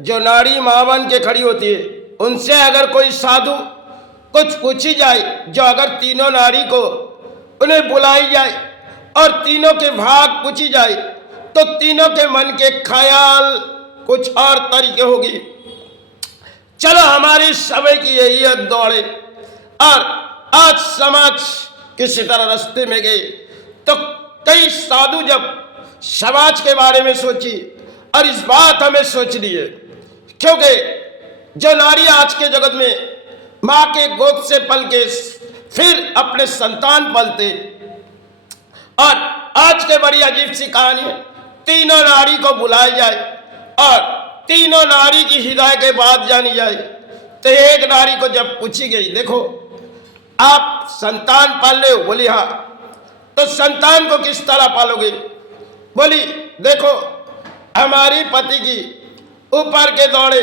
जो नारी मां बन के खड़ी होती है, उनसे अगर कोई साधु कुछ पूछी जाए, जो अगर तीनों नारी को उन्हें बुलाई जाए और तीनों के भाग पूछी जाए, तो तीनों के मन के ख्याल कुछ और तरीके होगी। चलो हमारी समय की यही दौड़े, और आज समाज किसी तरह रास्ते में गए, तो कई साधु जब समाज के बारे में सोची, और इस बात हमें सोचनी है, क्योंकि जो नारी आज के जगत में मां के गोद से पल के फिर अपने संतान पलते, और आज के बड़ी अजीब सी कहानी है, तीनों नारी को बुलाया जाए और तीनों नारी की हृदय के बात जानी जाए, तो एक नारी को जब पूछी गई, देखो आप संतान पाल रहे हो? बोली हाँ। तो संतान को किस तरह पालोगे? बोली देखो हमारी पति की ऊपर के दौड़े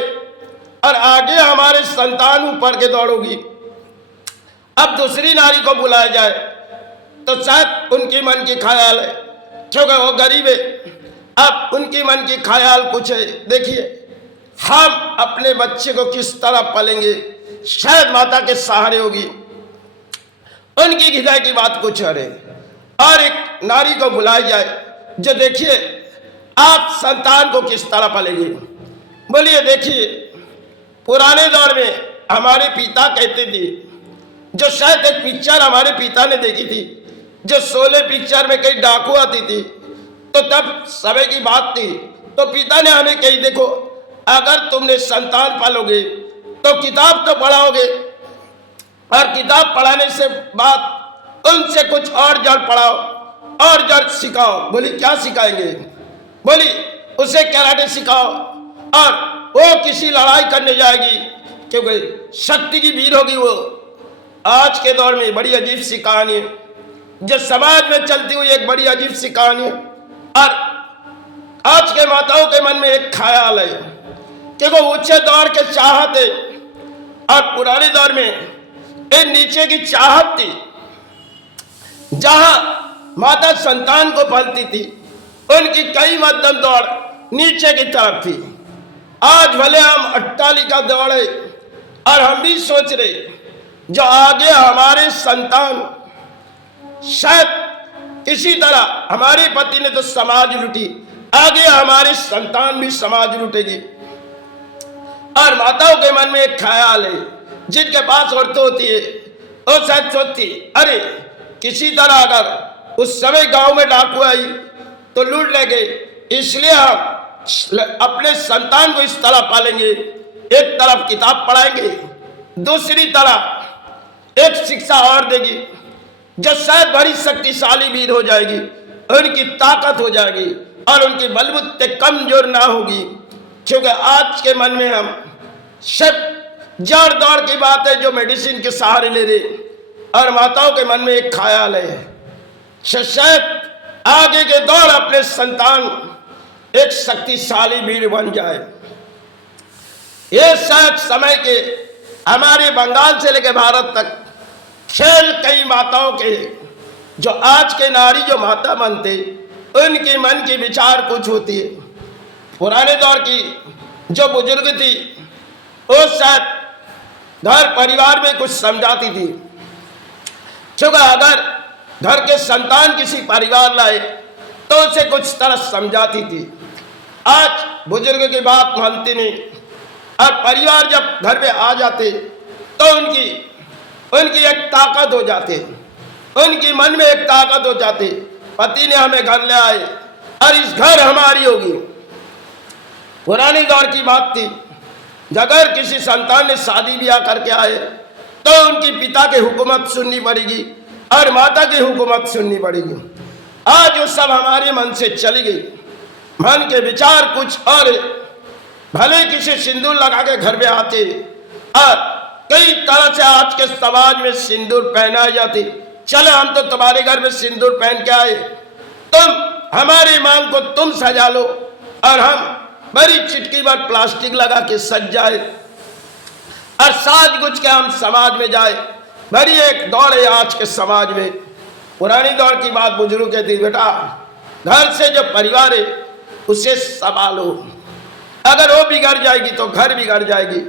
और आगे हमारे संतान ऊपर के दौड़ोगी। अब दूसरी नारी को बुलाया जाए तो शायद उनकी मन की ख्याल है, क्योंकि वो गरीब है, अब उनकी मन की ख्याल कुछ है, देखिए हम अपने बच्चे को किस तरह पालेंगे, शायद माता के सहारे होगी, उनकी हृदय की बात कुछ और है। और एक नारी को बुलाया जाए, जो देखिए आप संतान को किस तरह पालेंगे। बोलिए देखिए पुराने दौर में हमारे पिता कहते थे, जो शायद एक पिक्चर हमारे पिता ने देखी थी, जो शोले पिक्चर में कई डाकू आती थी, तो तब समय की बात थी, तो पिता ने हमें कही देखो अगर तुमने संतान पालोगे तो किताब तो पढ़ाओगे, और किताब पढ़ाने से बाद उनसे कुछ और जड़ पढ़ाओ और जड़ सिखाओ। बोली क्या सिखाएंगे? बोली उसे कराटे सिखाओ, और वो किसी लड़ाई करने जाएगी, क्योंकि शक्ति की वीर होगी वो। आज के दौर में बड़ी अजीब सी कहानी है, जो समाज में चलती हुई एक बड़ी अजीब सी कहानी है, और आज के माताओं के मन में एक ख्याल है कि वो ऊंचे दौर के चाहत है, और पुराने दौर में एक नीचे की चाहत थी, जहां माता संतान को पालती थी, उनकी कई मध्यम दौड़ नीचे की तरफ थी। आज भले हम अट्टालिका दौड़े, और हम भी सोच रहे जो आगे हमारे संतान, शायद इसी तरह हमारे पति ने तो समाज लूटी, आगे हमारे संतान भी समाज लूटेगी। और माताओं के मन में एक ख्याल है, जिनके पास औरतें होती है वो शायद सोचती अरे किसी तरह अगर उस समय गांव में डाकू आई तो लूट ले गए, इसलिए हम अपने संतान को इस तरह पालेंगे, एक तरफ किताब पढ़ाएंगे, दूसरी तरफ एक शिक्षा और देगी, जो शायद बड़ी शक्तिशाली वीर हो जाएगी, उनकी ताकत हो जाएगी और उनकी बलबुते कमजोर ना होगी। क्योंकि आज के मन में हम सब जड़ दौड़ की बात है जो मेडिसिन के सहारे ले रहे, और माताओं के मन में एक ख्याल है शायद आगे के दौर अपने संतान एक शक्तिशाली वीर बन जाए। ये शायद समय के हमारे बंगाल से लेकर भारत तक खेल कई माताओं के, जो आज के नारी जो माता बनते उनके मन की विचार कुछ होती है। पुराने दौर की जो बुजुर्ग थी वो शायद घर परिवार में कुछ समझाती थी, क्योंकि अगर घर के संतान किसी परिवार लाए तो उसे कुछ तरह समझाती थी। आज बुजुर्ग की बात मानती नहीं, और परिवार जब घर में आ जाते तो उनकी एक ताकत हो जाती, उनकी मन में एक ताकत हो जाती, पति ने हमें घर ले आए और इस घर हमारी होगी। पुराने दौर की बात थी, अगर किसी संतान ने शादी ब्याह करके आए तो उनकी पिता की हुकूमत सुननी पड़ेगी और माता की हुकूमत सुननी पड़ेगी। आज वो सब हमारे मन से चली गई, मन के विचार कुछ और, भले किसी सिंदूर लगा के घर में आते, और कई तरह से आज के समाज में सिंदूर पहनाई जाती, चलो हम तो तुम्हारे घर में सिंदूर पहन के आए, तुम हमारी मांग को तुम सजा लो, और हम बड़ी चिटकी भर प्लास्टिक लगा के सज जाए और साज गुज के हम समाज में जाए। बड़ी एक दौड़ है आज के समाज में। पुरानी दौर की बात बुजुर्ग कहती बेटा घर से जो परिवार है उसे संभालो, अगर वो बिगड़ जाएगी तो घर बिगड़ जाएगी।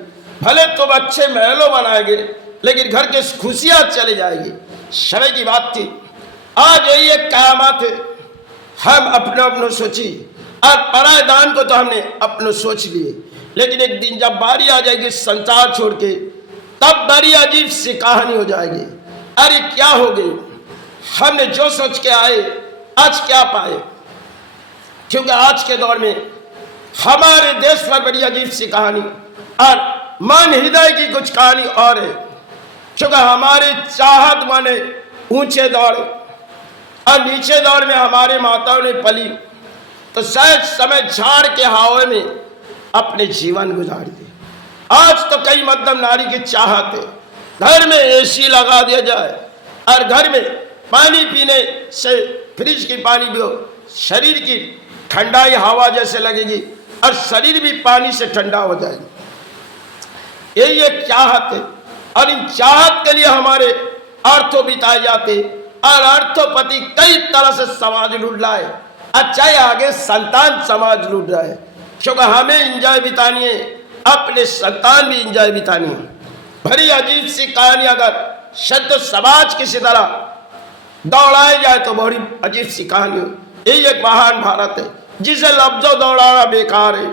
भले तुम अच्छे महलों बनाएंगे लेकिन घर के खुशियां चले जाएगी। समय की बात थी, आज यही एक कयामत है। हम अपने अपनों सोची और पराये दान को तो हमने अपनों सोच लिए, लेकिन एक दिन जब बारी आ जाएगी संसार छोड़ के, तब बड़ी अजीब सी कहानी हो जाएगी। अरे क्या हो गई, हमने जो सोच के आए आज क्या पाए। क्योंकि आज के दौर में हमारे देश पर बड़ी अजीब सी कहानी और मन हृदय की कुछ कहानी और है। क्योंकि हमारे चाहत माने ऊंचे दौड़ और नीचे दौर में हमारे माताओं ने पली, तो शायद समय झाड़ के हवा में अपने जीवन गुजार दिए। आज तो कई मध्यम नारी की चाहत है घर में एसी लगा दिया जाए और घर में पानी पीने से फ्रिज की पानी पियो, शरीर की ठंडाई हवा जैसे लगेगी और शरीर भी पानी से ठंडा हो जाएगी। यही एक चाहत है और इन चाहत के लिए हमारे अर्थों बिताए जाते और अर्थोपति कई तरह से समाज लूट रहा है। अच्छा है आगे संतान समाज लूट रहा है, क्योंकि हमें इंजॉय बितानी है, अपने संतान भी इंजॉय बितानी है। बड़ी अजीब सी कहानी अगर शुद्ध समाज किसी तरह दौड़ाई जाए तो बड़ी अजीब सी कहानी हो। यही एक महान भारत है जिसे लफ्जों दौड़ाना बेकार है।